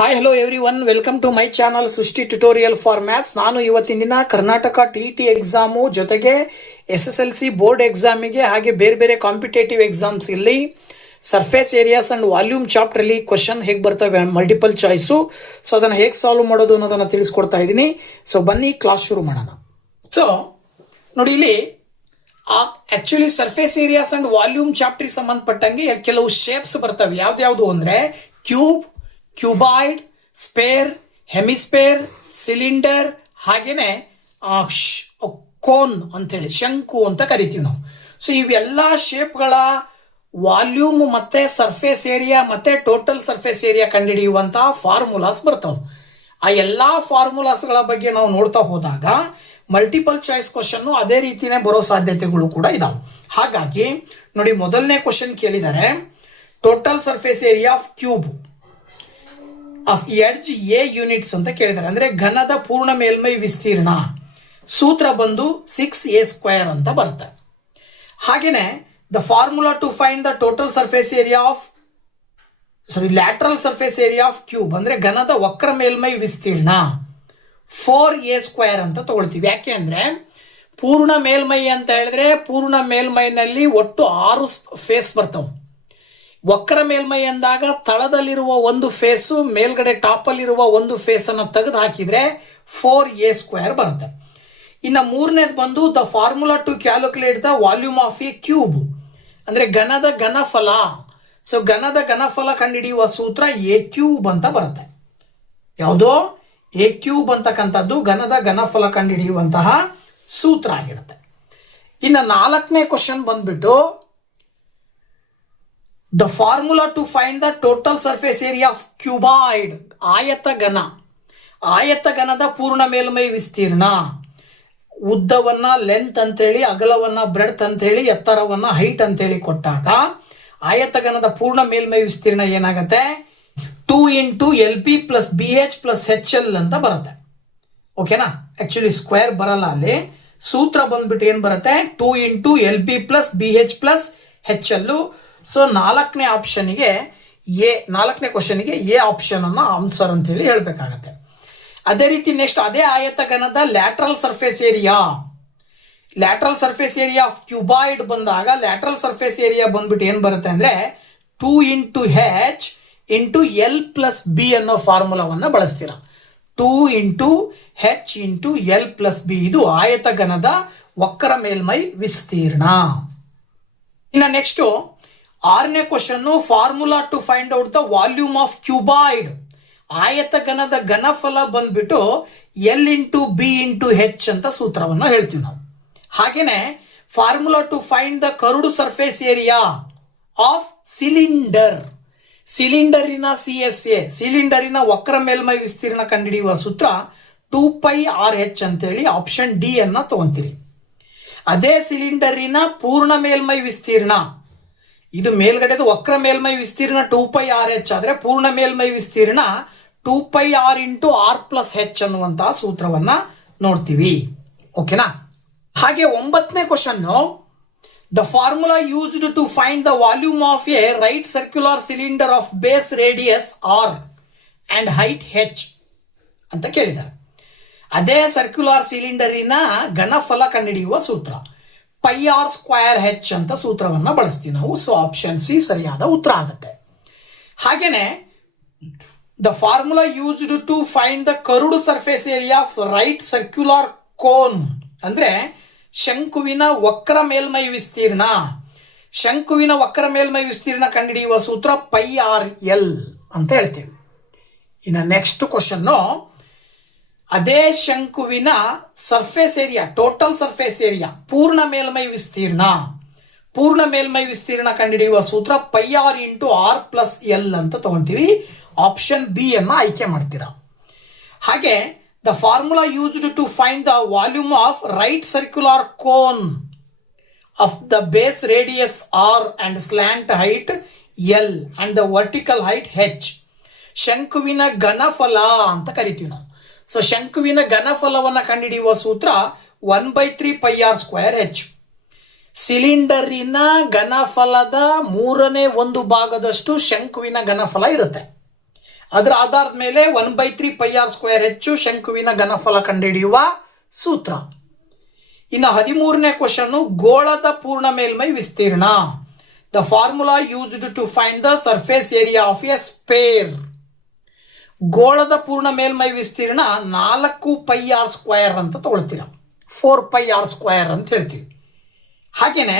Hi hello everyone, welcome to my channel Srishti tutorial for maths. ನಾನು ಇವತ್ತಿನ ದಿನ Karnataka T exam ಜೊತೆಗೆ SSLC board ಎಕ್ಸಾಮಿಗೆ ಹಾಗೆ ಬೇರೆ ಬೇರೆ ಕಾಂಪಿಟೇಟಿವ್ ಎಕ್ಸಾಮ್ಸ್ ಇಲ್ಲಿ ಸರ್ಫೇಸ್ ಏರಿಯಾಸ್ ಅಂಡ್ ವಾಲ್ಯೂಮ್ ಚಾಪ್ಟರ್ಲಿ ಕ್ವಶನ್ ಹೇಗೆ ಬರ್ತವೆ ಮಲ್ಟಿಪಲ್ ಚಾಯ್ಸು. ಸೊ ಅದನ್ನು ಹೇಗೆ ಸಾಲ್ವ್ ಮಾಡೋದು ಅನ್ನೋದನ್ನು ತಿಳಿಸ್ಕೊಡ್ತಾ ಇದ್ದೀನಿ. ಸೊ ಬನ್ನಿ ಕ್ಲಾಸ್ ಶುರು ಮಾಡೋಣ. ಸೊ ನೋಡಿ, ಇಲ್ಲಿ actually surface areas and volume ಚಾಪ್ಟರ್ಗೆ ಸಂಬಂಧಪಟ್ಟಂಗೆ ಕೆಲವು ಶೇಪ್ಸ್ ಬರ್ತವೆ. ಯಾವ್ದು ಅಂದ್ರೆ cube, cuboid, sphere, hemisphere, cylinder, ಹಾಗೇನೆ ಕೋನ್ ಅಂತೇಳಿ ಶಂಕು ಅಂತ ಕರಿತೀವಿ ನಾವು. ಸೊ ಇವೆಲ್ಲ ಶೇಪ್ಗಳ ವಾಲ್ಯೂಮ್ ಮತ್ತೆ ಸರ್ಫೇಸ್ ಏರಿಯಾ ಮತ್ತೆ ಟೋಟಲ್ ಸರ್ಫೇಸ್ ಏರಿಯಾ ಕಂಡುಹಿಡಿಯುವಂತಹ ಫಾರ್ಮುಲಾಸ್ ಬರ್ತಾವೆ. ಆ ಎಲ್ಲಾ ಫಾರ್ಮುಲಾಸ್ಗಳ ಬಗ್ಗೆ ನಾವು ನೋಡ್ತಾ ಹೋದಾಗ ಮಲ್ಟಿಪಲ್ ಚಾಯ್ಸ್ ಕ್ವಶನ್ ಅದೇ ರೀತಿನೇ ಬರೋ ಸಾಧ್ಯತೆಗಳು ಕೂಡ ಇದಾವೆ. ಹಾಗಾಗಿ ನೋಡಿ, ಮೊದಲನೇ ಕ್ವಶನ್ ಕೇಳಿದರೆ total surface area of cube of edge A units ಅಂತ ಕೇಳಿದ್ದಾರೆ. ಅಂದ್ರೆ ಘನದ ಪೂರ್ಣ ಮೇಲ್ಮೈ ವಿಸ್ತೀರ್ಣ ಸೂತ್ರ ಬಂದು 6a² ಅಂತ ಬರುತ್ತೆ. ಹಾಗೇನೆ the formula to find the total surface area of lateral surface area of cube ಅಂದ್ರೆ ಘನದ ವಕ್ರ ಮೇಲ್ಮೈ ವಿಸ್ತೀರ್ಣ 4a² ಅಂತ ತಗೊಳ್ತೀವಿ. ಯಾಕೆ ಅಂದ್ರೆ ಪೂರ್ಣ ಮೇಲ್ಮೈ ಅಂತ ಹೇಳಿದ್ರೆ ಪೂರ್ಣ ಮೇಲ್ಮೈನಲ್ಲಿ ಒಟ್ಟು 6 ಫೇಸ್ ಬರ್ತಾವೆ. ವಕ್ರ ಮೇಲ್ಮೈ ಅಂದಾಗ ತಳದಲ್ಲಿರುವ ಒಂದು ಫೇಸು ಮೇಲ್ಗಡೆ ಟಾಪ್ ಅಲ್ಲಿರುವ ಒಂದು ಫೇಸ್ ಅನ್ನು ತೆಗೆದು ಹಾಕಿದ್ರೆ 4a² ಬರುತ್ತೆ. ಇನ್ನು ಮೂರನೇದು ಬಂದು the formula to calculate the volume of a cube ಅಂದ್ರೆ ಘನದ ಘನಫಲ. ಸೊ ಘನದ ಘನಫಲ ಕಂಡುಹಿಡಿಯುವ ಸೂತ್ರ a³ ಅಂತ ಬರುತ್ತೆ. ಯಾವುದೋ a³ ಅಂತಕ್ಕಂಥದ್ದು ಘನದ ಘನಫಲ ಕಂಡುಹಿಡಿಯುವಂತಹ ಸೂತ್ರ ಆಗಿರುತ್ತೆ. ಇನ್ನು ನಾಲ್ಕನೇ ಕ್ವಶನ್ ಬಂದ್ಬಿಟ್ಟು the formula to find the total surface area of cuboid ಆಯತ ಘನದ ಪೂರ್ಣ ಮೇಲ್ಮೈ ವಿಸ್ತೀರ್ಣ. ಉದ್ದವನ್ನ ಲೆಂತ್ ಅಂತೇಳಿ, ಅಗಲವನ್ನ ಬ್ರೆಡ್ತ್ ಅಂತೇಳಿ, ಎತ್ತರವನ್ನ ಹೈಟ್ ಅಂತೇಳಿ ಕೊಟ್ಟಾಗ ಆಯತಘನದ ಪೂರ್ಣ ಮೇಲ್ಮೈ ವಿಸ್ತೀರ್ಣ ಏನಾಗುತ್ತೆ 2 × LP + BH + HL ಅಂತ ಬರುತ್ತೆ. ಓಕೆನಾ? ಆಕ್ಚುಲಿ ಸ್ಕ್ವೇರ್ ಬರಲ್ಲ, ಅಲ್ಲಿ ಸೂತ್ರ ಬಂದ್ಬಿಟ್ಟು ಏನ್ ಬರುತ್ತೆ 2 × LP + BH + HL. ಸೊ ನಾಲ್ಕನೇ ಕ್ವಶನ್ಗೆ ಎ ಆಪ್ಷನ್ ಅನ್ನ ಆನ್ಸರ್ ಅಂತ ಹೇಳಿ ಹೇಳ್ಬೇಕಾಗತ್ತೆ. ಅದೇ ರೀತಿ ನೆಕ್ಸ್ಟ್ ಅದೇ ಆಯತಘನದ lateral surface area of cuboid ಬಂದಾಗ ಲ್ಯಾಟ್ರಲ್ ಸರ್ಫೇಸ್ ಏರಿಯಾ ಬಂದ್ಬಿಟ್ಟು ಏನ್ ಬರುತ್ತೆ ಅಂದ್ರೆ 2 × H × L + B ಅನ್ನೋ ಫಾರ್ಮುಲಾವನ್ನ ಬಳಸ್ತೀರಾ. 2 × H × L + B ಇದು ಆಯತಘನದ ವಕ್ರ ಮೇಲ್ಮೈ ವಿಸ್ತೀರ್ಣ. ಇನ್ನು ನೆಕ್ಸ್ಟ್ ಆರನೇ question formula to find out the volume of cuboid ಆಯತಘನದ ಘನಫಲ ಬಂದ್ಬಿಟ್ಟು L × B × H ಅಂತ ಸೂತ್ರವನ್ನು ಹೇಳ್ತೀವಿ ನಾವು. ಹಾಗೇನೆ formula to find the curved surface area of ಸಿಲಿಂಡರಿನ CSA ಸಿಲಿಂಡರಿನ ವಕ್ರ ಮೇಲ್ಮೈ ವಿಸ್ತೀರ್ಣ ಕಂಡುಹಿಡಿಯುವ ಸೂತ್ರ 2πRH ಅಂತೇಳಿ ಆಪ್ಷನ್ ಡಿ ಅನ್ನ ತಗೊಂತೀರಿ. ಅದೇ ಸಿಲಿಂಡರಿನ ಪೂರ್ಣ ಮೇಲ್ಮೈ ವಿಸ್ತೀರ್ಣ, ಇದು ಮೇಲ್ಗಡೆದು ವಕ್ರ ಮೇಲ್ಮೈ ವಿಸ್ತೀರ್ಣ 2πRH ಆದ್ರೆ ಪೂರ್ಣ ಮೇಲ್ಮೈ ವಿಸ್ತೀರ್ಣ 2πR × R + H ಅನ್ನುವಂತಹ ಸೂತ್ರವನ್ನ ನೋಡ್ತೀವಿ. ಓಕೆನಾ? ಹಾಗೆ 9ನೇ question the formula used to find the volume of a right circular cylinder of base radius R and height H ಅಂತ ಕೇಳಿದ್ದಾರೆ. ಅದೇ ಸರ್ಕ್ಯುಲರ್ ಸಿಲಿಂಡರಿನ ಘನಫಲ ಕಂಡುಹಿಡಿಯುವ ಸೂತ್ರ πr² ಅಂತ ಸೂತ್ರವನ್ನ ಬಳಸ್ತೀವಿ ನಾವು. ಸೊ ಆಪ್ಷನ್ ಸಿ ಸರಿಯಾದ ಉತ್ತರ ಆಗುತ್ತೆ. ಹಾಗೇನೆ the formula used to find the curved surface area of right circular cone ಅಂದ್ರೆ ಶಂಕುವಿನ ವಕ್ರ ಮೇಲ್ಮೈ ವಿಸ್ತೀರ್ಣ ಕಂಡುಹಿಡಿಯುವ ಸೂತ್ರ πRL ಅಂತ ಹೇಳ್ತೀವಿ. ಇನ್ನು ನೆಕ್ಸ್ಟ್ ಕ್ವಶನ್ ಅದೇ ಶಂಕುವಿನ surface area total surface area ಪೂರ್ಣ ಮೇಲ್ಮೈ ವಿಸ್ತೀರ್ಣ ಕಂಡುಹಿಡಿಯುವ ಸೂತ್ರ πR × R + L ಅಂತ ತಗೊಂತೀವಿ. ಆಪ್ಷನ್ ಬಿ ಅನ್ನ ಆಯ್ಕೆ ಮಾಡ್ತೀರಾ. ಹಾಗೆ the formula used to find the volume of right circular cone of the base radius R and slant height L and the vertical height H ಶಂಕುವಿನ ಘನಫಲ ಅಂತ ಕರಿತೀವಿ ನಾವು. ಸೊ ಶಂಕುವಿನ ಘನಫಲವನ್ನು ಕಂಡುಹಿಡಿಯುವ ಸೂತ್ರ 1/3πr²H. ಸಿಲಿಂಡರಿನ ಘನಫಲದ 1/3 ಶಂಕುವಿನ ಘನಫಲ ಇರುತ್ತೆ. ಅದರ ಆಧಾರದ ಮೇಲೆ 1/3 πr² ಹೆಚ್ಚು ಶಂಕುವಿನ ಘನಫಲ ಕಂಡುಹಿಡಿಯುವ ಸೂತ್ರ. ಇನ್ನು 13ನೇ ಕ್ವಶನ್, ಗೋಳದ ಪೂರ್ಣ ಮೇಲ್ಮೈ ವಿಸ್ತೀರ್ಣ. The formula used to find the surface area of a sphere. ಗೋಳದ ಪೂರ್ಣ ಮೇಲ್ಮೈ ವಿಸ್ತೀರ್ಣ 4 πr² ಅಂತ ತಗೊಳ್ತೀರಾ, 4 πr² ಅಂತ ಹೇಳ್ತೀವಿ. ಹಾಗೇನೆ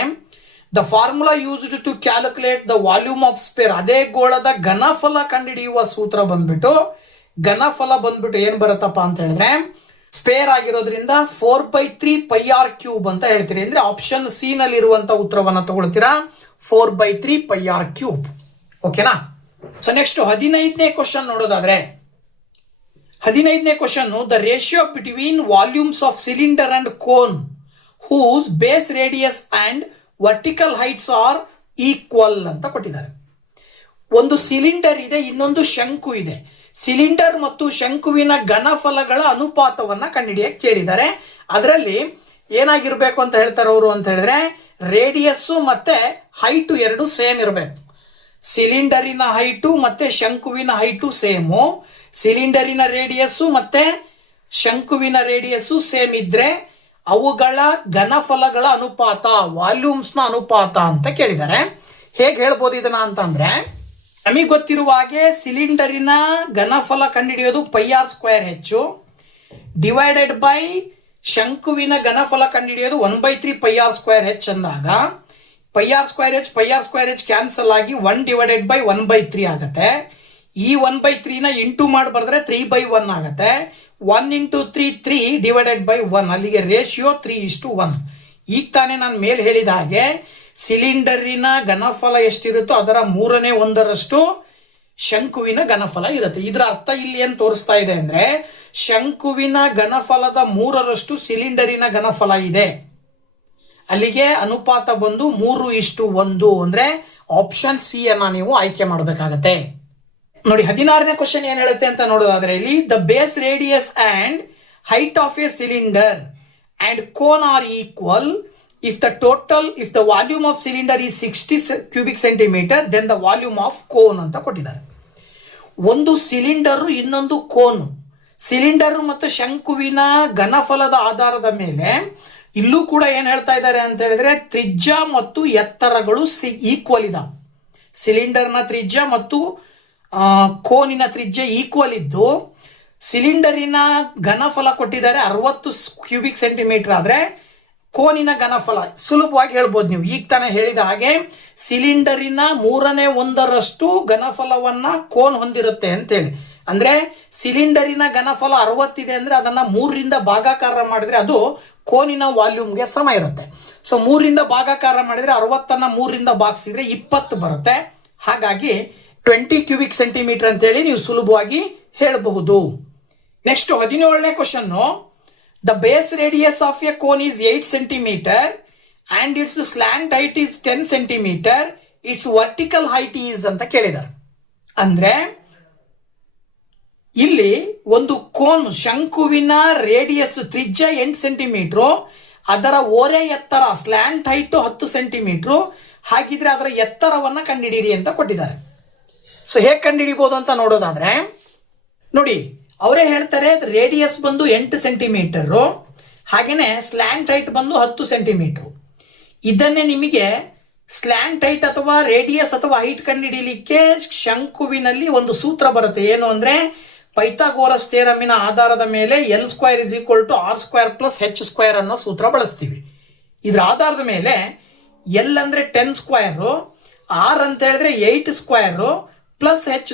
the formula used to calculate the volume of sphere, ಅದೇ ಗೋಳದ ಘನಫಲ ಕಂಡುಹಿಡಿಯುವ ಸೂತ್ರ ಬಂದ್ಬಿಟ್ಟು ಏನ್ ಬರುತ್ತಪ್ಪ ಅಂತ ಹೇಳಿದ್ರೆ, ಸ್ಪೇರ್ ಆಗಿರೋದ್ರಿಂದ 4/3 πr³ ಅಂತ ಹೇಳ್ತೀರಿ. ಅಂದ್ರೆ ಆಪ್ಷನ್ ಸಿ ನಲ್ಲಿ ಇರುವಂತ ಉತ್ತರವನ್ನ ತಗೊಳ್ತೀರಾ, 4/3 πr³. ಓಕೆನಾ? ಸೊ ನೆಕ್ಸ್ಟ್ 15ನೇ ಕ್ವಶನ್ ನೋಡೋದಾದ್ರೆ, 15ನೇ question, the ratio between volumes of cylinder and cone whose base radius and vertical heights are equal ಅಂತ ಕೊಟ್ಟಿದ್ದಾರೆ. ಒಂದು ಸಿಲಿಂಡರ್ ಇದೆ, ಇನ್ನೊಂದು ಶಂಕು ಇದೆ. ಸಿಲಿಂಡರ್ ಮತ್ತು ಶಂಕುವಿನ ಘನಫಲಗಳ ಅನುಪಾತವನ್ನ ಕಂಡುಹಿಡಿಯಕ್ಕೆ ಕೇಳಿದ್ದಾರೆ. ಅದರಲ್ಲಿ ಏನಾಗಿರ್ಬೇಕು ಅಂತ ಹೇಳ್ತಾರೆ ಅವರು ಅಂತ ಹೇಳಿದ್ರೆ, ರೇಡಿಯಸ್ಸು ಮತ್ತೆ ಹೈಟು ಎರಡು ಸೇಮ್ ಇರಬೇಕು. ಸಿಲಿಂಡರಿನ ಹೈಟು ಮತ್ತೆ ಶಂಕುವಿನ ಹೈಟು ಸೇಮು, ಸಿಲಿಂಡರಿನ ರೇಡಿಯಸ್ಸು ಮತ್ತೆ ಶಂಕುವಿನ ರೇಡಿಯಸ್ಸು ಸೇಮ್ ಇದ್ರೆ ಅವುಗಳ ಘನಫಲಗಳ ಅನುಪಾತ, ವಾಲ್ಯೂಮ್ಸ್ ನ ಅನುಪಾತ ಅಂತ ಕೇಳಿದ್ದಾರೆ. ಹೇಗೆ ಹೇಳ್ಬೋದು ಇದನ್ನ ಅಂತಂದ್ರೆ, ನಮಗೆ ಗೊತ್ತಿರುವ ಹಾಗೆ ಸಿಲಿಂಡರಿನ ಘನಫಲ ಕಂಡುಹಿಡಿಯೋದು πr² ಹೆಚ್ಚು ಡಿವೈಡೆಡ್ ಬೈ ಶಂಕುವಿನ ಘನಫಲ ಕಂಡುಹಿಡಿಯೋದು 1/3 πr² ಹೆಚ್ಚು ಅಂದಾಗ πr² ಕ್ಯಾನ್ಸಲ್ ಆಗಿ 1/1/3 ಆಗುತ್ತೆ. ಈ 1/3 ನ ಇಂಟು ಮಾಡಿ ಬರೆದ್ರೆ 3/1 ಆಗುತ್ತೆ. 1 × 3 3 ಡಿವೈಡೆಡ್ ಬೈ 1, ಅಲ್ಲಿಗೆ ರೇಷಿಯೋ 3:1. ಈಗ ತಾನೇ ನಾನು ಮೇಲೆ ಹೇಳಿದ ಹಾಗೆ ಸಿಲಿಂಡರಿನ ಘನಫಲ ಎಷ್ಟಿರುತ್ತೋ ಅದರ 1/3 ಶಂಕುವಿನ ಘನಫಲ ಇರುತ್ತೆ. ಇದರ ಅರ್ಥ ಇಲ್ಲಿ ಏನ್ ತೋರಿಸ್ತಾ ಇದೆ ಅಂದ್ರೆ, ಶಂಕುವಿನ ಘನಫಲದ 3/3 ಸಿಲಿಂಡರಿನ ಘನಫಲ ಇದೆ. ಅಲ್ಲಿಗೆ ಅನುಪಾತ ಬಂದು 3:1. ಅಂದ್ರೆ ಆಪ್ಷನ್ ಸಿ ಅನ್ನ ನೀವು ಆಯ್ಕೆ ಮಾಡಬೇಕಾಗತ್ತೆ. ನೋಡಿ 16ನೇ ಕ್ವಶನ್ ಏನ್ ಹೇಳುತ್ತೆ ಅಂತ ನೋಡೋದಾದ್ರೆ, ಇಲ್ಲಿ the base radius and height of a cylinder and cone are equal if the volume of cylinder is 60 cubic centimeter, then the volume of cone ಅಂತ ಕೊಟ್ಟಿದ್ದಾರೆ. ಒಂದು ಸಿಲಿಂಡರ್ ಇನ್ನೊಂದು ಕೋನ್, ಸಿಲಿಂಡರ್ ಮತ್ತು ಶಂಕುವಿನ ಘನಫಲದ ಆಧಾರದ ಮೇಲೆ ಇಲ್ಲೂ ಕೂಡ ಏನ್ ಹೇಳ್ತಾ ಇದ್ದಾರೆ ಅಂತ ಹೇಳಿದ್ರೆ, ತ್ರಿಜ್ಯ ಮತ್ತು ಎತ್ತರಗಳು ಈಕ್ವಲ್ ಇದಾವೆ. ಸಿಲಿಂಡರ್ನ ತ್ರಿಜ್ಯ ಮತ್ತು ಕೋನಿನ ತ್ರಿಜ್ಯ ಈಕ್ವಲ್ ಇದ್ದು, ಸಿಲಿಂಡರಿನ ಘನಫಲ ಕೊಟ್ಟಿದ್ದಾರೆ 60 ಕ್ಯೂಬಿಕ್ ಸೆಂಟಿಮೀಟರ್ ಆದ್ರೆ ಕೋನಿನ ಘನಫಲ ಸುಲಭವಾಗಿ ಹೇಳ್ಬೋದು ನೀವು. ಈಗ ತಾನೇ ಹೇಳಿದ ಹಾಗೆ ಸಿಲಿಂಡರಿನ 1/3 ಘನಫಲವನ್ನ ಕೋನ್ ಹೊಂದಿರುತ್ತೆ ಅಂತೇಳಿ. ಅಂದ್ರೆ ಸಿಲಿಂಡರಿನ ಘನಫಲ 60 ಇದೆ ಅಂದ್ರೆ ಅದನ್ನ 3ರಿಂದ ಭಾಗಾಕಾರ ಮಾಡಿದ್ರೆ ಅದು ಕೋನಿನ ವಾಲ್ಯೂಮ್ಗೆ ಸಮ ಇರುತ್ತೆ. ಸೊ 3ರಿಂದ ಭಾಗಾಕಾರ ಮಾಡಿದ್ರೆ 60ಅನ್ನ 3ರಿಂದ ಭಾಗಿಸಿದ್ರೆ 20 ಬರುತ್ತೆ. ಹಾಗಾಗಿ 20 ಕ್ಯೂಬಿಕ್ ಸೆಂಟಿಮೀಟರ್ ಅಂತೇಳಿ ನೀವು ಸುಲಭವಾಗಿ ಹೇಳಬಹುದು. ನೆಕ್ಸ್ಟ್ 17ನೇ question, the base radius of a cone is 8 centimeter and its slant height is 10 centimeter. Its vertical height is ಅಂತ ಕೇಳಿದ್ದಾರೆ. ಅಂದ್ರೆ ಇಲ್ಲಿ ಒಂದು ಕೋನ್, ಶಂಕುವಿನ ರೇಡಿಯಸ್ ತ್ರಿಜ್ಯ 8 ಸೆಂಟಿಮೀಟರ್, ಅದರ ಓರೆ ಎತ್ತರ ಸ್ಲ್ಯಾಂಟ್ ಹೈಟ್ 10 ಸೆಂಟಿಮೀಟರ್. ಹಾಗಿದ್ರೆ ಅದರ ಎತ್ತರವನ್ನ ಕಂಡುಹಿಡಿಯಿರಿ ಅಂತ ಕೊಟ್ಟಿದ್ದಾರೆ. ಸೊ ಹೇಗೆ ಕಂಡುಹಿಡಿಬಹುದು ಅಂತ ನೋಡೋದಾದ್ರೆ, ನೋಡಿ ಅವರೇ ಹೇಳ್ತಾರೆ ರೇಡಿಯಸ್ ಬಂದು 8 ಸೆಂಟಿಮೀಟರ್, ಹಾಗೇನೆ ಸ್ಲ್ಯಾಂಟ್ ಹೈಟ್ ಬಂದು 10 ಸೆಂಟಿಮೀಟರ್. ಇದನ್ನೇ ನಿಮಗೆ ಸ್ಲ್ಯಾಂಟ್ ಹೈಟ್ ಅಥವಾ ರೇಡಿಯಸ್ ಅಥವಾ ಹೈಟ್ ಕಂಡುಹಿಡಿಯಲಿಕ್ಕೆ ಶಂಕುವಿನಲ್ಲಿ ಒಂದು ಸೂತ್ರ ಬರುತ್ತೆ. ಏನು ಅಂದ್ರೆ, ಪೈಥಾಗೋರಸ್ ಥಿಯರಮಿನ ಆಧಾರದ ಮೇಲೆ L² R² + H² ಅನ್ನೋ ಸೂತ್ರ ಬಳಸ್ತೀವಿ. ಇದ್ರ ಆಧಾರದ ಮೇಲೆ L ಅಂದ್ರೆ 10², R ಅಂತ ಹೇಳಿದ್ರೆ 8² + H².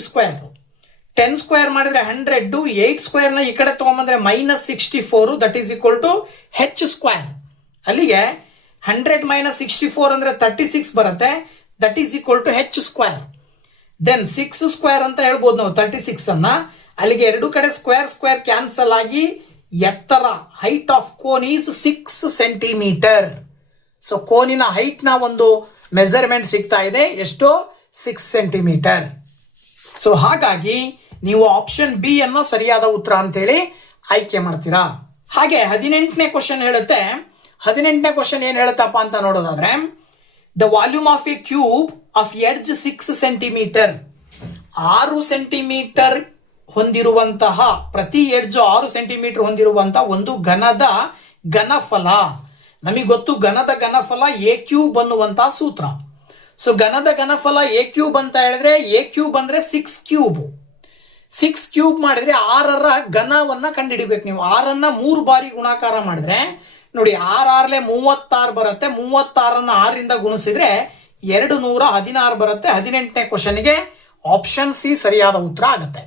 10² ಮಾಡಿದ್ರೆ 100, 8² ನ ಈ ಕಡೆ ತಗೊಂಡ್ಬಂದ್ರೆ -64, that is equal to H². ಅಲ್ಲಿಗೆ 100 - 64 ಅಂದ್ರೆ 36 ಬರುತ್ತೆ, that is equal to H². Then 6² ಅಂತ ಹೇಳ್ಬೋದು ನಾವು 36 ಅನ್ನ. ಅಲ್ಲಿಗೆ ಎರಡು ಕಡೆ ಸ್ಕ್ವೇರ್ ಕ್ಯಾನ್ಸಲ್ ಆಗಿ ಎತ್ತರ, height of cone is 6 centimetre. So ಕೋನಿನ ಹೈಟ್ ನ ಒಂದು ಮೆಜರ್ಮೆಂಟ್ ಸಿಗ್ತಾ ಇದೆ, ಎಷ್ಟು? 6 ಸೆಂಟಿಮೀಟರ್. ಸೊ ಹಾಗಾಗಿ ನೀವು ಆಪ್ಷನ್ ಬಿ ಅನ್ನ ಸರಿಯಾದ ಉತ್ತರ ಅಂತೇಳಿ ಆಯ್ಕೆ ಮಾಡ್ತೀರಾ. ಹಾಗೆ 18ನೇ ಕ್ವಶನ್ ಹೇಳುತ್ತೆ. 18ನೇ ಕ್ವಶನ್ ಏನ್ ಹೇಳುತ್ತಪ್ಪ ಅಂತ ನೋಡೋದಾದ್ರೆ, the volume of a cube of edge 6 centimetre 6 centimetre ಹೊಂದಿರುವಂತಹ, ಪ್ರತಿ ಎಡ್ಜು 6 ಸೆಂಟಿಮೀಟರ್ ಹೊಂದಿರುವಂತಹ ಒಂದು ಘನದ ಘನಫಲ. ನಮಗೆ ಗೊತ್ತು ಘನದ ಘನಫಲ ಎ ಕ್ಯೂಬ್ ಅನ್ನುವಂತಹ ಸೂತ್ರ. ಸೊ ಘನದ ಘನಫಲ ಎ ಕ್ಯೂಬ್ ಅಂತ ಹೇಳಿದ್ರೆ ಎ ಕ್ಯೂಬ್ ಅಂದ್ರೆ 6 ಕ್ಯೂಬ್. 6 ಕ್ಯೂಬ್ ಮಾಡಿದ್ರೆ 6ರ ಘನವನ್ನ ಕಂಡುಹಿಡಿಬೇಕು ನೀವು. 6ಅನ್ನ 3 ಬಾರಿ ಗುಣಾಕಾರ ಮಾಡಿದ್ರೆ ನೋಡಿ 6 36 ಬರುತ್ತೆ. 36ಅನ್ನ 6ರಿಂದ ಗುಣಿಸಿದ್ರೆ 216 ಬರುತ್ತೆ. 18ನೇ ಕ್ವಶನ್ಗೆ ಆಪ್ಷನ್ ಸಿ ಸರಿಯಾದ ಉತ್ತರ ಆಗುತ್ತೆ.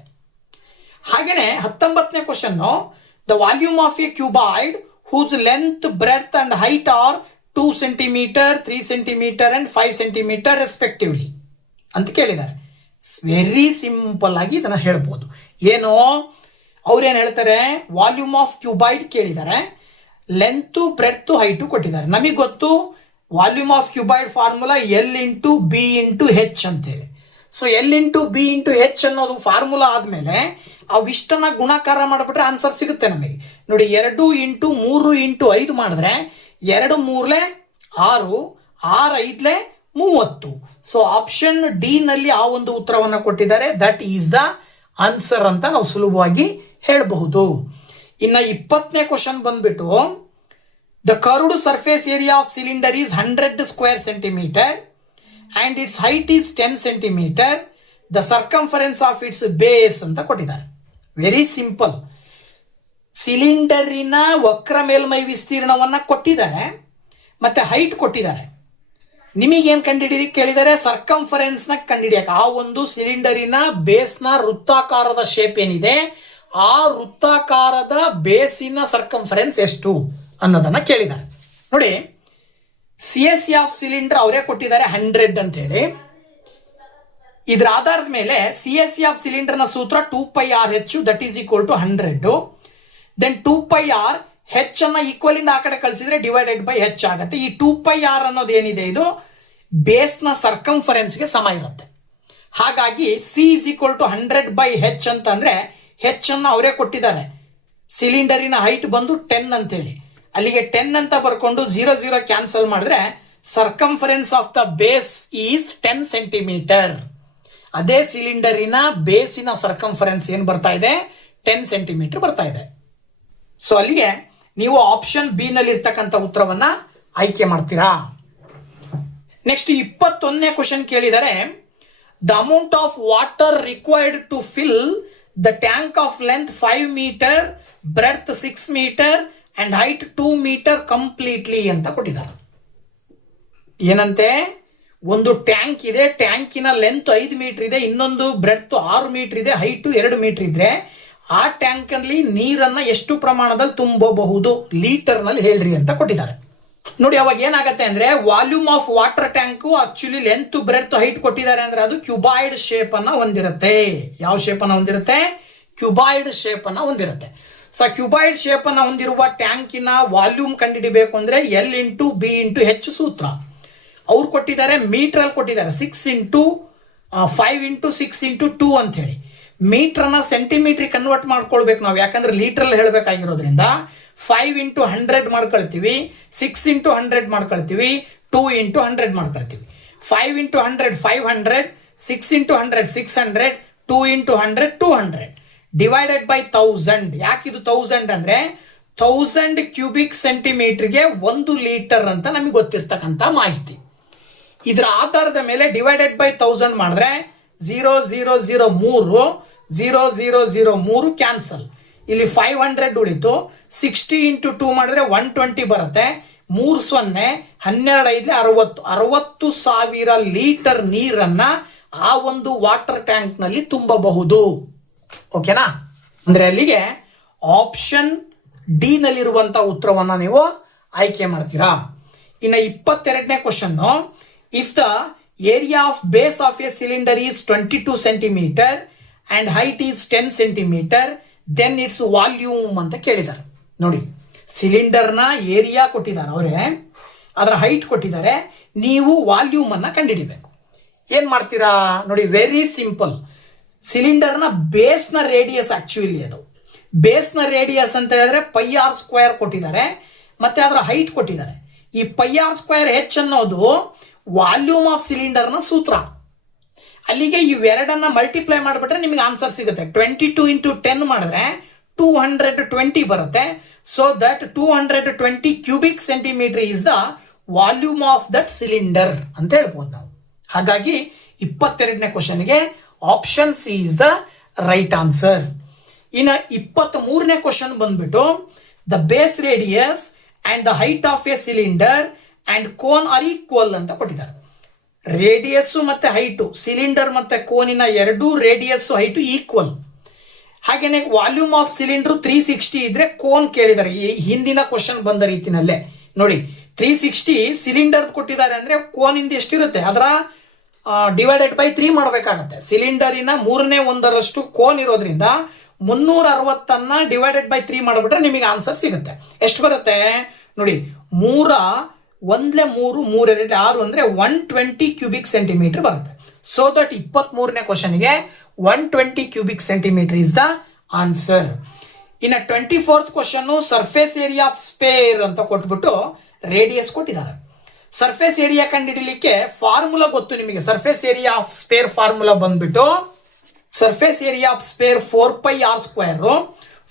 ಹಾಗೇನೆ 19ನೇ question, the volume of a cuboid whose length, breadth and height are 2 centimeter, 3 centimeter and 5 centimeter respectively ಅಂತ ಕೇಳಿದ್ದಾರೆ. ವೆರಿ ಸಿಂಪಲ್ ಆಗಿ ಇದನ್ನ ಹೇಳ್ಬೋದು. ಏನು ಅವ್ರೇನು ಹೇಳ್ತಾರೆ, ವಾಲ್ಯೂಮ್ ಆಫ್ ಕ್ಯೂಬಾಯ್ಡ್ ಕೇಳಿದ್ದಾರೆ, ಲೆಂತ್ ಬ್ರೆಡ್ತ್ ಹೈಟು ಕೊಟ್ಟಿದ್ದಾರೆ. ನಮಗೆ ಗೊತ್ತು volume of cuboid formula L into B into H ಅಂತೇಳಿ. So L into B into H ಅನ್ನೋದು ಫಾರ್ಮುಲಾ ಆದ್ಮೇಲೆ ಅವಿಷ್ಟನ್ನ ಗುಣಾಕಾರ ಮಾಡಿಬಿಟ್ರೆ ಆನ್ಸರ್ ಸಿಗುತ್ತೆ ನಮಗೆ. ನೋಡಿ 2 ಇಂಟು 3 ಇಂಟು 5 ಮಾಡಿದ್ರೆ 2 3 6, 6 5 30. ಸೊ ಆಪ್ಷನ್ ಡಿ ನಲ್ಲಿ ಆ ಒಂದು ಉತ್ತರವನ್ನ ಕೊಟ್ಟಿದ್ದಾರೆ. ದಟ್ ಈಸ್ ದ ಆನ್ಸರ್ ಅಂತ ನಾವು ಸುಲಭವಾಗಿ ಹೇಳಬಹುದು. ಇನ್ನ 20ನೇ ಕ್ವಶನ್ ಬಂದ್ಬಿಟ್ಟು, the curved surface area of cylinder is 100 square centimetre and its height is 10 centimeter. The circumference of its base ಅಂತ ಕೊಟ್ಟಿದ್ದಾರೆ. Very simple. ಸಿಲಿಂಡರಿನ ವಕ್ರ ಮೇಲ್ಮೈ ವಿಸ್ತೀರ್ಣವನ್ನ ಕೊಟ್ಟಿದ್ದಾರೆ ಮತ್ತೆ ಹೈಟ್ ಕೊಟ್ಟಿದ್ದಾರೆ. ನಿಮಗೇನು ಕಂಡುಹಿಡಿದು ಕೇಳಿದರೆ ಸರ್ಕಂಫರೆನ್ಸ್ ನ ಕಂಡುಹಿಡಿಯಕ್ಕೆ, ಆ ಒಂದು ಸಿಲಿಂಡರಿನ ಬೇಸ್ನ ವೃತ್ತಾಕಾರದ ಶೇಪ್ ಏನಿದೆ ಆ ವೃತ್ತಾಕಾರದ ಬೇಸಿನ ಸರ್ಕಂಫರೆನ್ಸ್ ಎಷ್ಟು ಅನ್ನೋದನ್ನ ಕೇಳಿದ್ದಾರೆ. ನೋಡಿ C S C of cylinder ಅವರೇ ಕೊಟ್ಟಿದ್ದಾರೆ 100 ಅಂತ ಹೇಳಿ. ಇದರ ಆಧಾರದ ಮೇಲೆ C S C of cylinder ನ ಸೂತ್ರ 2πr(h) that is equal to 100. Then 2πr H ಅನ್ನ ಈಕ್ವಲ್ ಇಂದ ಆ ಕಡೆ ಕಳಿಸಿದ್ರೆ ಡಿವೈಡೆಡ್ ಬೈ ಹೆಚ್ ಆಗುತ್ತೆ. ಈ 2πr ಅನ್ನೋದು ಏನಿದೆ ಇದು ಬೇಸ್ ನ ಸರ್ಕಂಫರೆನ್ಸ್ ಗೆ ಸಮ ಇರುತ್ತೆ. ಹಾಗಾಗಿ C is equal to 100/h ಅಂತಂದ್ರೆ ಹೆಚ್ ಅನ್ನ ಅವರೇ ಕೊಟ್ಟಿದ್ದಾರೆ. ಸಿಲಿಂಡರಿನ ಹೈಟ್ ಬಂದು 10 ಅಂತ ಹೇಳಿ, ಅಲ್ಲಿಗೆ 10 ಅಂತ ಬರ್ಕೊಂಡು 0 0 ಕ್ಯಾನ್ಸಲ್ ಮಾಡಿದ್ರೆ circumference of the base is 10 centimetre. ಅದೇ ಸಿಲಿಂಡರಿನ ಬೇಸಿನ ಸರ್ಕಂಫರೆನ್ಸ್ ಏನ್ ಬರ್ತಾ ಇದೆ 10 ಸೆಂಟಿಮೀಟರ್ ಬರ್ತಾ ಇದೆ. ಸೊ ಅಲ್ಲಿಗೆ ನೀವು ಆಪ್ಷನ್ ಬಿ ನಲ್ಲಿ ಇರ್ತಕ್ಕಂಥ ಉತ್ತರವನ್ನ ಆಯ್ಕೆ ಮಾಡ್ತೀರಾ. ನೆಕ್ಸ್ಟ್ 21ನೇ ಕ್ವಶನ್ ಕೇಳಿದರೆ, the amount of water required to fill the tank of length 5 metre, breadth 6 metre and height 2 metre completely ಅಂತ ಕೊಟ್ಟಿದ್ದಾರೆ. ಏನಂತೆ, ಒಂದು ಟ್ಯಾಂಕ್ ಇದೆ, ಟ್ಯಾಂಕಿನ ಲೆಂತ್ 5 ಮೀಟರ್ ಇದೆ, ಇನ್ನೊಂದು ಬ್ರೆಡ್ತ್ 6 ಮೀಟರ್ ಇದೆ, ಹೈಟ್ 2 ಮೀಟರ್ ಇದ್ರೆ ಆ ಟ್ಯಾಂಕ್ ಅಲ್ಲಿ ನೀರನ್ನ ಎಷ್ಟು ಪ್ರಮಾಣದಲ್ಲಿ ತುಂಬಬಹುದು ಲೀಟರ್ ನಲ್ಲಿ ಹೇಳ್ರಿ ಅಂತ ಕೊಟ್ಟಿದ್ದಾರೆ. ನೋಡಿ ಅವಾಗ ಏನಾಗುತ್ತೆ ಅಂದ್ರೆ, volume of water tank actually length breadth height ಕೊಟ್ಟಿದ್ದಾರೆ ಅಂದ್ರೆ ಅದು ಕ್ಯೂಬಾಯ್ಡ್ ಶೇಪ್ ಅನ್ನ ಹೊಂದಿರುತ್ತೆ. ಯಾವ ಶೇಪ್ ಅನ್ನ ಹೊಂದಿರುತ್ತೆ? ಕ್ಯೂಬಾಯ್ಡ್ ಶೇಪ್ ಅನ್ನ ಹೊಂದಿರುತ್ತೆ. ಸೊ ಕ್ಯೂಬಾಯ್ಡ್ ಶೇಪ್ ಅನ್ನ ಹೊಂದಿರುವ ಟ್ಯಾಂಕಿನ ವಾಲ್ಯೂಮ್ ಕಂಡುಹಿಡಿಬೇಕು ಅಂದ್ರೆ ಎಲ್ ಇಂಟು ಬಿ ಇಂಟು ಹೆಚ್ ಸೂತ್ರ. ಅವ್ರು ಕೊಟ್ಟಿದ್ದಾರೆ ಮೀಟರ್ ಅಲ್ಲಿ ಕೊಟ್ಟಿದ್ದಾರೆ 6 ಇಂಟು 5 ಇಂಟು 6 ಇಂಟು 2 ಅಂತ ಹೇಳಿ. ಮೀಟರ್ನ ಸೆಂಟಿಮೀಟರ್ ಕನ್ವರ್ಟ್ ಮಾಡ್ಕೊಳ್ಬೇಕು ನಾವು, ಯಾಕಂದ್ರೆ ಲೀಟರ್ ಅಲ್ಲಿ ಹೇಳಬೇಕಾಗಿರೋದ್ರಿಂದ 5 ಇಂಟು 100 ಮಾಡ್ಕೊಳ್ತೀವಿ, 6 ಇಂಟು 100 ಮಾಡ್ಕೊಳ್ತೀವಿ, 2 ಇಂಟು 100 ಮಾಡ್ಕೊಳ್ತೀವಿ. 5 into 100 500, 6 into 100 600, 2 into 100 200 divided by 1000. ಯಾಕಿದು 1000 ಅಂದ್ರೆ 1000 ಕ್ಯೂಬಿಕ್ ಸೆಂಟಿಮೀಟರ್ಗೆ 1 ಲೀಟರ್ ಅಂತ ನಮಗೆ ಗೊತ್ತಿರ್ತಕ್ಕಂಥ ಮಾಹಿತಿ. ಇದರ ಆಧಾರದ ಮೇಲೆ ಡಿವೈಡೆಡ್ ಬೈ 1000 ಮಾಡಿದ್ರೆ 0 0 0 3 0 0 0 3 ಕ್ಯಾನ್ಸಲ್. ಇಲ್ಲಿ 500 ಉಳಿತು. 60 ಇಂಟು 2 ಮಾಡಿದ್ರೆ 120 ಬರುತ್ತೆ. 3 0 12 5 60,000 ಲೀಟರ್ ನೀರನ್ನ ಆ ಒಂದು ವಾಟರ್ ಟ್ಯಾಂಕ್ ನಲ್ಲಿ ತುಂಬಬಹುದು. ಓಕೆನಾ? ಅಂದ್ರೆ ಅಲ್ಲಿಗೆ ಆಪ್ಷನ್ ಡಿ ನಲ್ಲಿರುವಂತಹ ಉತ್ತರವನ್ನ ನೀವು ಆಯ್ಕೆ ಮಾಡ್ತೀರಾ. ಇನ್ನು 22ನೇ question, if the area of base of a cylinder is 22 centimetre and height is 10 centimetre then its volume ಅಂತ ಕೇಳಿದ್ದಾರೆ. ನೋಡಿ ಸಿಲಿಂಡರ್ನ ಏರಿಯಾ ಕೊಟ್ಟಿದ್ದಾರೆ ಅವರೇ, ಅದರ ಹೈಟ್ ಕೊಟ್ಟಿದ್ದಾರೆ, ನೀವು ವಾಲ್ಯೂಮ್ ಅನ್ನ ಕಂಡುಹಿಡಿಬೇಕು. ಏನ್ ಮಾಡ್ತೀರಾ ನೋಡಿ, ವೆರಿ ಸಿಂಪಲ್. ಸಿಲಿಂಡರ್ನ ಬೇಸ್ನ ರೇಡಿಯಸ್ ಆಕ್ಚುಲಿ ಅದು ಬೇಸ್ನ ರೇಡಿಯಸ್ ಅಂತ ಹೇಳಿದ್ರೆ πr² ಕೊಟ್ಟಿದ್ದಾರೆ, ಮತ್ತೆ ಅದರ ಹೈಟ್ ಕೊಟ್ಟಿದ್ದಾರೆ. ಈ πr² ಹೆಚ್ ಅನ್ನೋದು ವಾಲ್ಯೂಮ್ ಆಫ್ ಸಿಲಿಂಡರ್ನ ಸೂತ್ರ. ಅಲ್ಲಿಗೆ ಇವೆರಡನ್ನ ಮಲ್ಟಿಪ್ಲೈ ಮಾಡಿಬಿಟ್ರೆ ನಿಮಗೆ ಆನ್ಸರ್ ಸಿಗುತ್ತೆ. 22 ಇಂಟು 10 ಮಾಡಿದ್ರೆ 220 ಬರುತ್ತೆ. So that 220 cubic centimetre is the volume of that cylinder ಅಂತ ಹೇಳ್ಬೋದು ನಾವು. ಹಾಗಾಗಿ 22ನೇ ಕ್ವಶನ್ಗೆ option C is the right answer. ಇನ್ನು 23ನೇ ಕ್ವಶನ್ ಬಂದ್ಬಿಟ್ಟು the base radius and the height of a cylinder and cone are equal ಅಂತ ಕೊಟ್ಟಿದ್ದಾರೆ. ರೇಡಿಯಸ್ ಮತ್ತೆ ಹೈಟು, ಸಿಲಿಂಡರ್ ಮತ್ತೆ ಕೋನಿನ ಎರಡೂ ರೇಡಿಯಸ್ ಹೈಟು ಈಕ್ವಲ್. ಹಾಗೇನೆ ವಾಲ್ಯೂಮ್ ಆಫ್ ಸಿಲಿಂಡರ್ 360 ಇದ್ರೆ ಕೋನ್ ಕೇಳಿದ್ದಾರೆ. ಈ ಹಿಂದಿನ ಕ್ವಶನ್ ಬಂದ ರೀತಿನಲ್ಲೇ ನೋಡಿ, 360 ಸಿಲಿಂಡರ್ ಕೊಟ್ಟಿದ್ದಾರೆ ಅಂದ್ರೆ ಕೋನಿಂದ ಎಷ್ಟಿರುತ್ತೆ ಅದರ ಡಿವೈಡೆಡ್ ಬೈ 3 ಮಾಡಬೇಕಾಗತ್ತೆ. ಸಿಲಿಂಡರಿನ 1/3 ಕೋನ್ ಇರೋದ್ರಿಂದ 360 ಡಿವೈಡೆಡ್ ಬೈ 3 ಮಾಡಿಬಿಟ್ರೆ ನಿಮಗೆ ಆನ್ಸರ್ ಸಿಗುತ್ತೆ. ಎಷ್ಟು ಬರುತ್ತೆ ನೋಡಿ, 3 1 3 3 2 6 ಅಂದ್ರೆ 120 ಕ್ಯೂಬಿಕ್ ಸೆಂಟಿಮೀಟರ್ ಬರುತ್ತೆ. ಸೊ ದಟ್ 23ನೇ ಕ್ವಶನ್ಗೆ 120 cubic centimetre is the answer. ಇನ್ನು 24th question surface area of sphere ಅಂತ ಕೊಟ್ಬಿಟ್ಟು ರೇಡಿಯಸ್ ಕೊಟ್ಟಿದ್ದಾರೆ. ಸರ್ಫೇಸ್ ಏರಿಯಾ ಕಂಡುಹಿಡಿಯಲಿಕ್ಕೆ ಫಾರ್ಮುಲಾ ಗೊತ್ತು ನಿಮಗೆ. Surface area of sphere formula ಬಂದ್ಬಿಟ್ಟು surface area of sphere 4πr².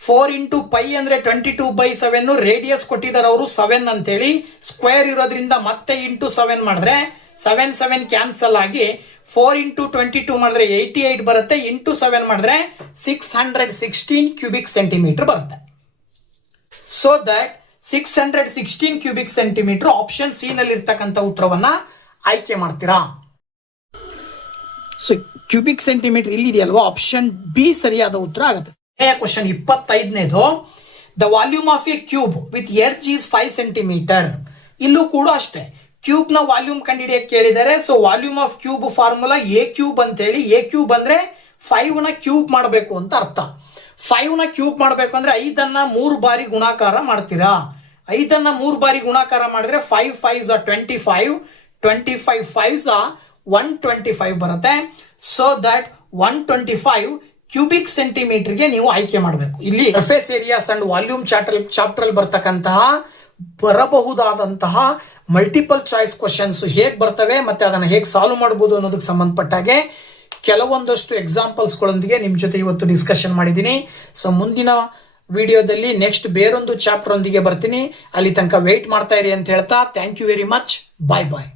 4 into pi ಅಂದ್ರೆ 22/7. ರೇಡಿಯಸ್ ಕೊಟ್ಟಿದ್ದಾರೆ ಅವರು 7 ಅಂತೇಳಿ. ಸ್ಕ್ವೇರ್ ಇರೋದ್ರಿಂದ ಮತ್ತೆ ಇಂಟು 7 ಮಾಡಿದ್ರೆ 7 7 ಕ್ಯಾನ್ಸಲ್ ಆಗಿ 4 ಇಂಟು 22 ಮಾಡಿದ್ರೆ 88 ಬರುತ್ತೆ. ಇಂಟು 7 ಮಾಡಿದ್ರೆ 616 ಕ್ಯೂಬಿಕ್ ಸೆಂಟಿಮೀಟರ್ ಬರುತ್ತೆ. So that 616 cubic centimetre option C ನಲ್ಲಿ ಇರ್ತಕ್ಕಂಥ ಉತ್ತರವನ್ನ ಆಯ್ಕೆ ಮಾಡ್ತೀರಾ. ಸೊ ಕ್ಯೂಬಿಕ್ ಸೆಂಟಿಮೀಟರ್ ಇಲ್ಲಿ ಇದೆಯಲ್ವಾ, ಆಪ್ಷನ್ ಬಿ ಸರಿಯಾದ ಉತ್ತರ ಆಗುತ್ತೆ. ಕ್ವಶನ್ 25ನೇದು the volume of a cube with edge is 5 centimetre. ಇಲ್ಲೂ ಕೂಡ ಅಷ್ಟೇ ಕ್ಯೂಬ್ ನ ವಾಲ್ಯೂಮ್ ಕಂಡುಹಿಡಿಯಕ್ಕೆ ಕೇಳಿದ್ದಾರೆ. So volume of cube formula a cube ಅಂತ ಹೇಳಿ. ಎ ಕ್ಯೂಬ್ ಅಂದ್ರೆ 5 ನ ಕ್ಯೂಬ್ ಮಾಡಬೇಕು ಅಂತ ಅರ್ಥ. 5 ನ ಕ್ಯೂಬ್ ಮಾಡಬೇಕು ಅಂದ್ರೆ 5ಅನ್ನ 3 ಬಾರಿ ಗುಣಾಕಾರ ಮಾಡ್ತೀರಾ. 5ಅನ್ನ 3 ಬಾರಿ ಗುಣಾಕಾರ ಮಾಡಿದ್ರೆ 5 5s 25, 25 5s 125 ಬರುತ್ತೆ. ಸೊ ದಟ್ 125 ಕ್ಯೂಬಿಕ್ ಸೆಂಟಿಮೀಟರ್ಗೆ ನೀವು ಆಯ್ಕೆ ಮಾಡಬೇಕು. ಇಲ್ಲಿ surface areas and volume chapter ಅಲ್ಲಿ ಬರ್ತಕ್ಕಂತಹ ಬರಬಹುದಾದಂತಹ ಮಲ್ಟಿಪಲ್ ಚಾಯ್ಸ್ ಕ್ವಶನ್ಸ್ ಹೇಗೆ ಬರ್ತವೆ ಮತ್ತೆ ಅದನ್ನು ಹೇಗೆ ಸಾಲ್ವ್ ಮಾಡಬಹುದು ಅನ್ನೋದಕ್ಕೆ ಸಂಬಂಧಪಟ್ಟಾಗೆ ಕೆಲವೊಂದಷ್ಟು ಎಕ್ಸಾಂಪಲ್ಸ್ಗಳೊಂದಿಗೆ ನಿಮ್ಮ ಜೊತೆ ಇವತ್ತು ಡಿಸ್ಕಷನ್ ಮಾಡಿದ್ದೀನಿ. ಸೊ ಮುಂದಿನ ವಿಡಿಯೋದಲ್ಲಿ ನೆಕ್ಸ್ಟ್ ಬೇರೊಂದು ಚಾಪ್ಟರ್ ಒಂದಿಗೆ ಬರ್ತೀನಿ. ಅಲ್ಲಿ ತನಕ ವೇಟ್ ಮಾಡ್ತಾ ಇರಿ ಅಂತ ಹೇಳ್ತಾ thank you very much. Bye bye.